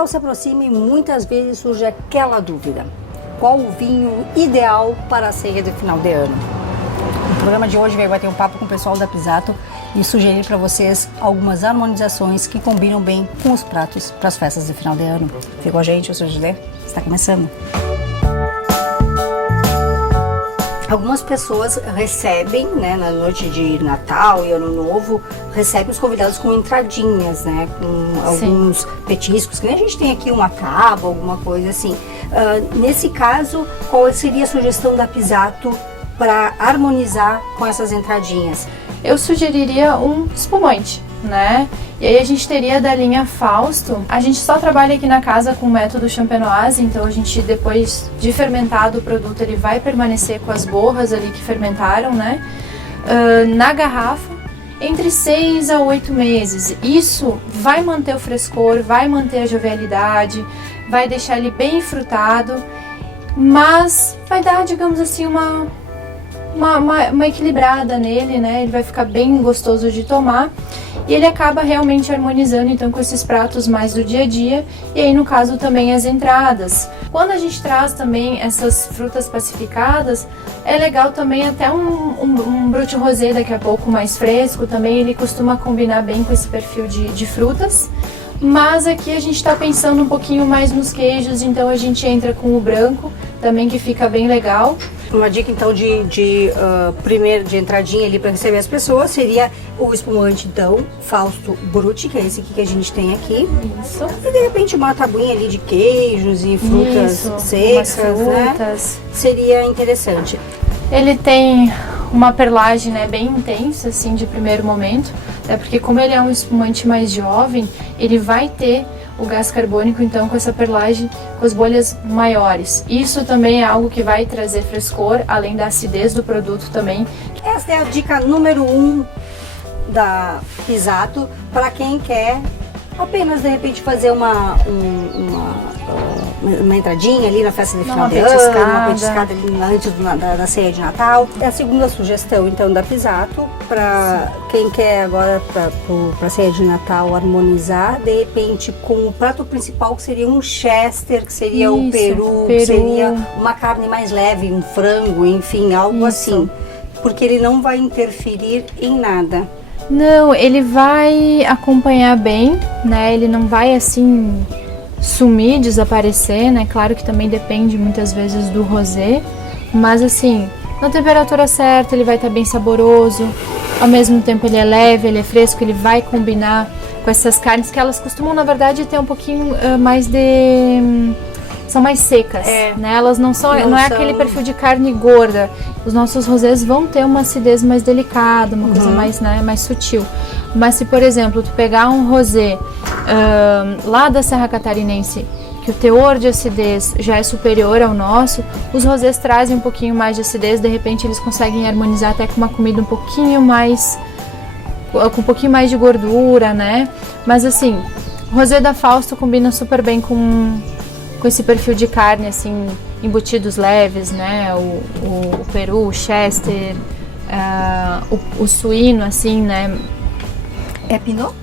Natal se aproxima e muitas vezes surge aquela dúvida: qual o vinho ideal para a ceia de final de ano? No programa de hoje vai bater um papo com o pessoal da Pisato e sugerir para vocês algumas harmonizações que combinam bem com os pratos para as festas de final de ano. Fica com a gente, eu sou a Juliana, está começando. Algumas pessoas recebem, né, na noite de Natal e Ano Novo, recebem os convidados com entradinhas, né, com alguns petiscos, que nem a gente tem aqui uma tábua, alguma coisa assim. Nesse caso, qual seria a sugestão da Pisato para harmonizar com essas entradinhas? Eu sugeriria um espumante, né? E aí a gente teria da linha Fausto. A gente só trabalha aqui na casa com o método champenoise, então a gente, depois de fermentado o produto, ele vai permanecer com as borras ali que fermentaram, né? Na garrafa, entre 6 a 8 meses. Isso vai manter o frescor, vai manter a jovialidade, vai deixar ele bem frutado, mas vai dar, digamos assim, uma equilibrada nele, né? Ele vai ficar bem gostoso de tomar e ele acaba realmente harmonizando então com esses pratos mais do dia a dia, e aí no caso também as entradas. Quando a gente traz também essas frutas pacificadas, é legal também até um Brut Rosé daqui a pouco mais fresco, também ele costuma combinar bem com esse perfil de frutas. Mas aqui a gente está pensando um pouquinho mais nos queijos, então a gente entra com o branco também, que fica bem legal. Uma dica então primeiro de entradinha ali para receber as pessoas seria o espumante então Fausto Brut, que é esse aqui que a gente tem aqui. Isso. E de repente uma tabuinha ali de queijos e frutas secas, né? Seria interessante. Ele tem uma perlagem, né, bem intensa assim de primeiro momento, né, porque como ele é um espumante mais jovem, ele vai ter o gás carbônico então com essa perlagem, com as bolhas maiores. Isso também é algo que vai trazer frescor, além da acidez do produto também. Essa é a dica número 1 da Pisato para quem quer apenas de repente fazer uma entradinha ali na festa de final de ano, uma petiscada ali antes da ceia de Natal. É a segunda sugestão então da Pisato para quem quer agora para a ceia de Natal harmonizar de repente com o prato principal, que seria um Chester, que seria o peru, que seria uma carne mais leve, um frango, enfim, algo assim, porque ele não vai interferir em nada. Não, ele vai acompanhar bem, né? Ele não vai assim sumir, desaparecer, né? Claro que também depende muitas vezes do rosé, mas assim, na temperatura certa ele vai estar bem saboroso, ao mesmo tempo ele é leve, ele é fresco, ele vai combinar com essas carnes que elas costumam, na verdade, ter um pouquinho mais de... são mais secas, né? Elas não é aquele perfil de carne gorda. Os nossos rosés vão ter uma acidez mais delicada, uma coisa mais, né, mais sutil. Mas se, por exemplo, tu pegar um rosé lá da Serra Catarinense, que o teor de acidez já é superior ao nosso, os rosés trazem um pouquinho mais de acidez, de repente eles conseguem harmonizar até com uma comida um pouquinho mais, com um pouquinho mais de gordura, né? Mas assim, o rosé da Fausto combina super bem com esse perfil de carne, assim, embutidos leves, né? O peru, o Chester, o suíno, assim, né? É Pinot?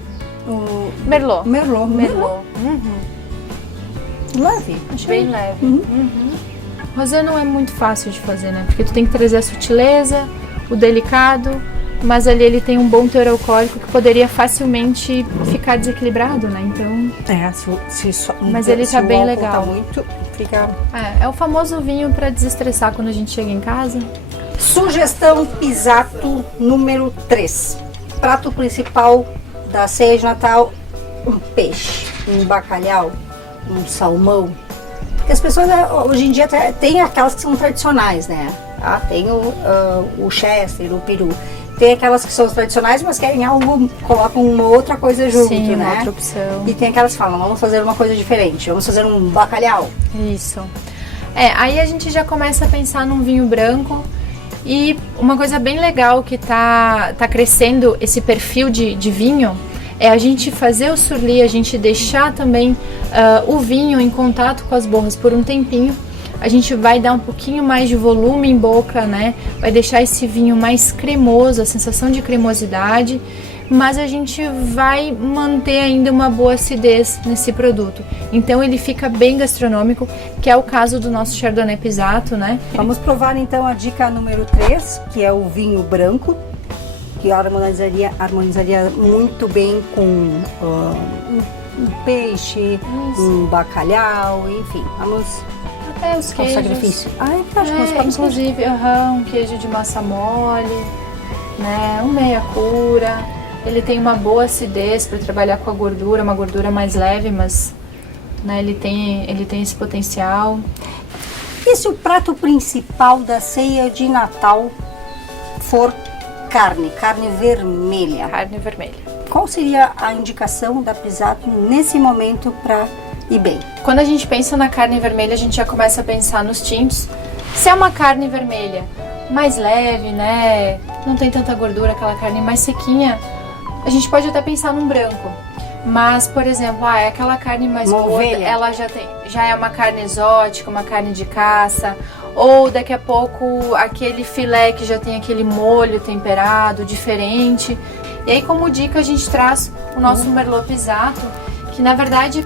Merlot. Merlot. Leve. Bem leve. Rosé não é muito fácil de fazer, né? Porque tu tem que trazer a sutileza, o delicado, mas ali ele tem um bom teor alcoólico que poderia facilmente ficar desequilibrado, né? Então... mas ele tá bem legal. Tá muito, fica... É o famoso vinho para desestressar quando a gente chega em casa. Sugestão Pisato número 3. Prato principal da ceia de Natal: um peixe, um bacalhau, um salmão. Porque as pessoas hoje em dia tem aquelas que são tradicionais, né? Tem o Chester, o peru. Tem aquelas que são tradicionais, mas querem algo, colocam uma outra coisa junto, sim, né? Uma outra opção. E tem aquelas que falam: vamos fazer uma coisa diferente, vamos fazer um bacalhau. Isso. Aí a gente já começa a pensar num vinho branco. E uma coisa bem legal que tá crescendo esse perfil de vinho é a gente fazer o surli, a gente deixar também o vinho em contato com as borras por um tempinho. A gente vai dar um pouquinho mais de volume em boca, né? Vai deixar esse vinho mais cremoso, a sensação de cremosidade, mas a gente vai manter ainda uma boa acidez nesse produto. Então ele fica bem gastronômico, que é o caso do nosso Chardonnay Pisato, né? Vamos provar então a dica número 3, que é o vinho branco, que harmonizaria muito bem com um peixe, um bacalhau, enfim. Vamos até os queijos. Sacrifício. Inclusive, um queijo de massa mole, né? Um meia cura. Ele tem uma boa acidez para trabalhar com a gordura, uma gordura mais leve, mas né, ele tem esse potencial. E se o prato principal da ceia de Natal for carne vermelha? Carne vermelha. Qual seria a indicação da Pisato nesse momento para ir bem? Quando a gente pensa na carne vermelha, a gente já começa a pensar nos tintos. Se é uma carne vermelha mais leve, né, não tem tanta gordura, aquela carne mais sequinha, a gente pode até pensar num branco. Mas, por exemplo, é aquela carne mais gorda, ela já é uma carne exótica, uma carne de caça, ou daqui a pouco aquele filé que já tem aquele molho temperado, diferente. E aí, como dica, a gente traz o nosso Merlot Pisato, que na verdade,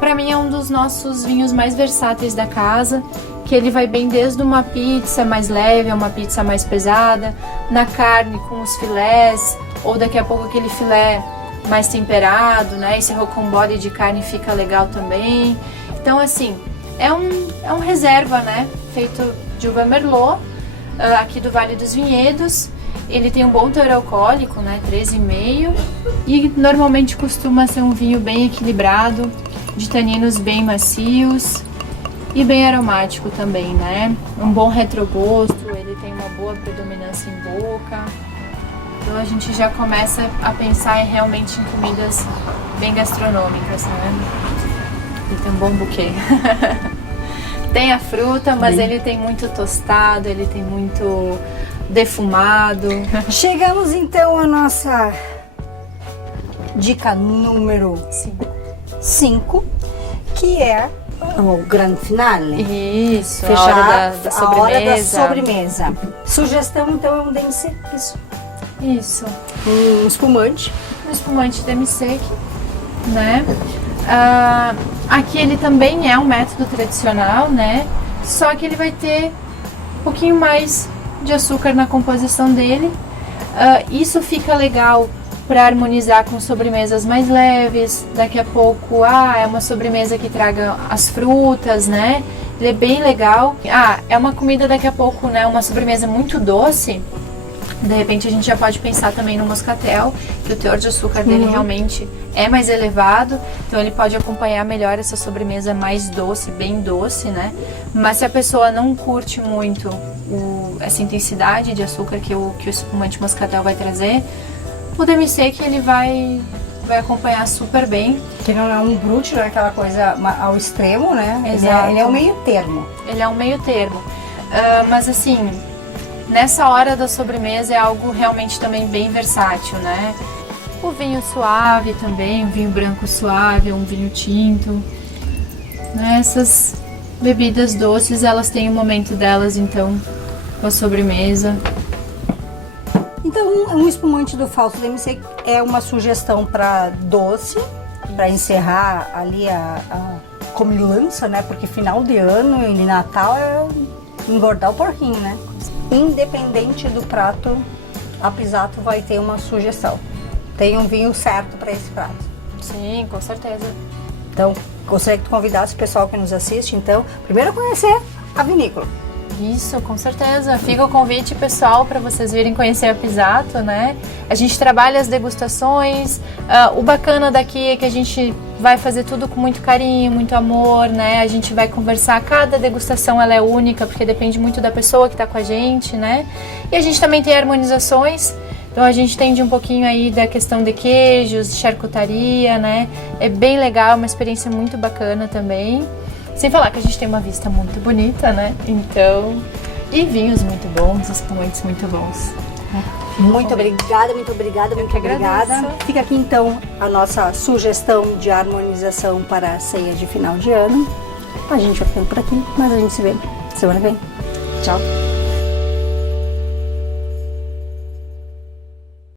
para mim é um dos nossos vinhos mais versáteis da casa, que ele vai bem desde uma pizza mais leve a uma pizza mais pesada, na carne com os filés, ou daqui a pouco aquele filé mais temperado, né? Esse rocambole de carne fica legal também. Então, assim, é um reserva, né? Feito de uva Merlot, aqui do Vale dos Vinhedos. Ele tem um bom teor alcoólico, né? 13,5. E normalmente costuma ser um vinho bem equilibrado, de taninos bem macios e bem aromático também, né? Um bom retrogosto, ele tem uma boa predominância em boca. Então a gente já começa a pensar realmente em comidas bem gastronômicas, né? Ele tem um bom buquê. Tem a fruta, mas ele tem muito tostado, ele tem muito defumado. Chegamos então à nossa dica número 5, que é o grande finale. Isso, fechar a hora da sobremesa. Sugestão então é um demi-sec, isso. Um espumante. Um espumante demi-sec, né? Aqui ele também é um método tradicional, né? Só que ele vai ter um pouquinho mais de açúcar na composição dele. Isso fica legal para harmonizar com sobremesas mais leves. Daqui a pouco, é uma sobremesa que traga as frutas, né? Ele é bem legal. É uma comida daqui a pouco, né? Uma sobremesa muito doce. De repente a gente já pode pensar também no moscatel, que o teor de açúcar dele realmente é mais elevado, então ele pode acompanhar melhor essa sobremesa mais doce, bem doce, né? Mas se a pessoa não curte muito essa intensidade de açúcar que o espumante moscatel vai trazer, o demi-sec ele vai acompanhar super bem. Que não é um brute, não é aquela coisa ao extremo, né? Exato. Ele é um meio termo. Ele é um meio termo. Mas assim, nessa hora da sobremesa é algo realmente também bem versátil, né? O vinho suave também, um vinho branco suave, um vinho tinto. Essas bebidas doces, elas têm o momento delas, então, com a sobremesa. Então, um espumante do falso demi-sec é uma sugestão para doce, para encerrar ali a comilança, né? Porque final de ano e Natal é engordar o porquinho, né? Independente do prato, a Pisato vai ter uma sugestão. Tem um vinho certo para esse prato. Sim, com certeza. Então, gostaria que tu convidasse o pessoal que nos assiste, então, primeiro a conhecer a vinícola. Isso, com certeza. Fica o convite, pessoal, para vocês virem conhecer a Pisato, né? A gente trabalha as degustações. O bacana daqui é que a gente vai fazer tudo com muito carinho, muito amor, né? A gente vai conversar. Cada degustação ela é única, porque depende muito da pessoa que está com a gente, né? E a gente também tem harmonizações. Então a gente entende um pouquinho aí da questão de queijos, de charcutaria, né? É bem legal, uma experiência muito bacana também. Sem falar que a gente tem uma vista muito bonita, né? Então, e vinhos muito bons, espumantes muito bons. Muito obrigada, muito obrigada, muito obrigada. Agradeço. Fica aqui então a nossa sugestão de harmonização para a ceia de final de ano. A gente vai ficando por aqui, mas a gente se vê semana que vem. Tchau!